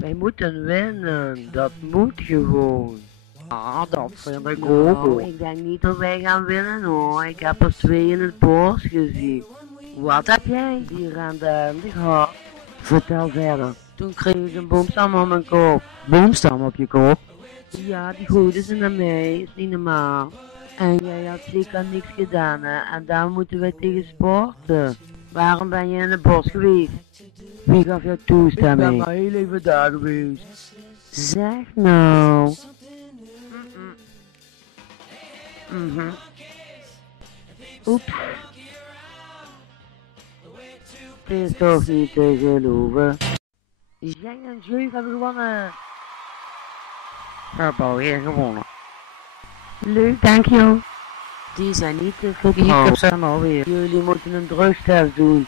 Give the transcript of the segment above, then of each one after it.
Wij moeten winnen, dat moet gewoon. Ah, dat vind ik ook. Ik denk niet dat wij gaan winnen hoor. Ik heb er 2 in het bos gezien. Wat heb jij? Die rende in de gat. Vertel verder. Toen kreeg ik een boomstam op mijn kop. Boomstam op je kop? Ja, die gooiden ze naar mij. Is niet normaal. En jij had zeker niks gedaan hè. En daar moeten wij tegen sporten. Waarom ben je in het bos geweest? Wie gaf jou toestemming? Ik ben maar heel even daar geweest. Zeg nou. Oeps. Het is toch niet te geloven. Zeng en Zeug hebben gewonnen. Verbouw weer gewonnen. Leuk, dankjewel. Die zijn niet te vertrouwen. Ik heb ze alweer. Jullie moeten een drugstest doen.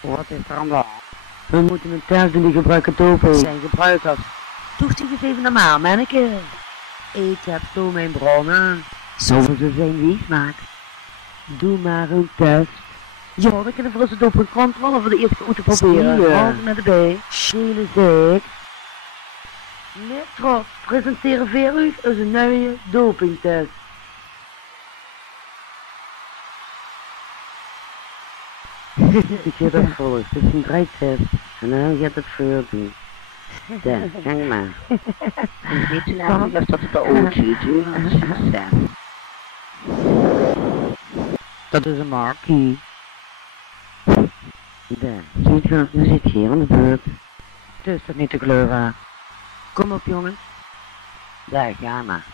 Wat is er aan de hand? We moeten een test doen die gebruiken doping. Zijn gebruikers. Toestig eens even normaal, manneke. Ik heb zo mijn bronnen. Zullen ze zijn wie smaak? Doe maar een test. Ja, we kunnen voor onze dopingcontrole voor de eerste keer moeten proberen. Handen met de B. Schelen zeg. Met trots presenteren Verus als een nieuwe dopingtest. Ik heb het volgens, het is een draaitest. En dan gaat het voor doen. Daar, gang maar. Het is niet zo lang als dat het de oud ziet, succes. Dat is een markie. Daar, ziet je, je zit hier aan de beurt. Het is toch niet te kleuren. Kom op jongens. Daar, ga maar.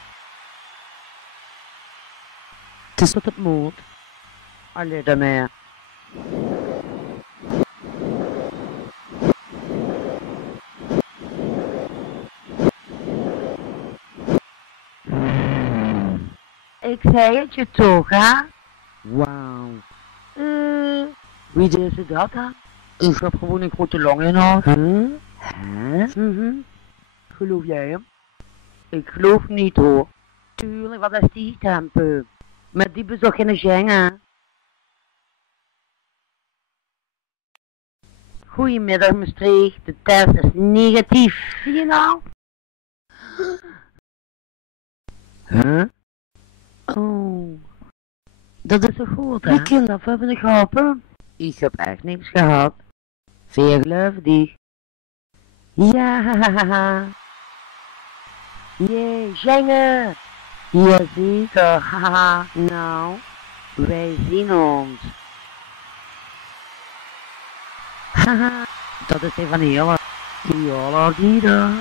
Het is tot het moord. Allee, daarmee. Ik zei het je toch, hè? Wauw. Wie deed ze dat, hè? Ik heb gewoon een grote long in haar. Hè? Geloof jij hem? Ik geloof niet, hoor. Tuurlijk, wat is die tempo? Met die bezoek in de Schengen. Goedemiddag, Maastricht. De test is negatief. Zie je nou? Huh? Oh, dat is zo goed, hè? Die kinderen hebben het geholpen. Ik heb echt niks gehad. Veel geloof die. Ja, jee, Schengen. Jazeker, haha. Nou, wij zien ons. Haha, dat is een van de hele. Ja, die dan.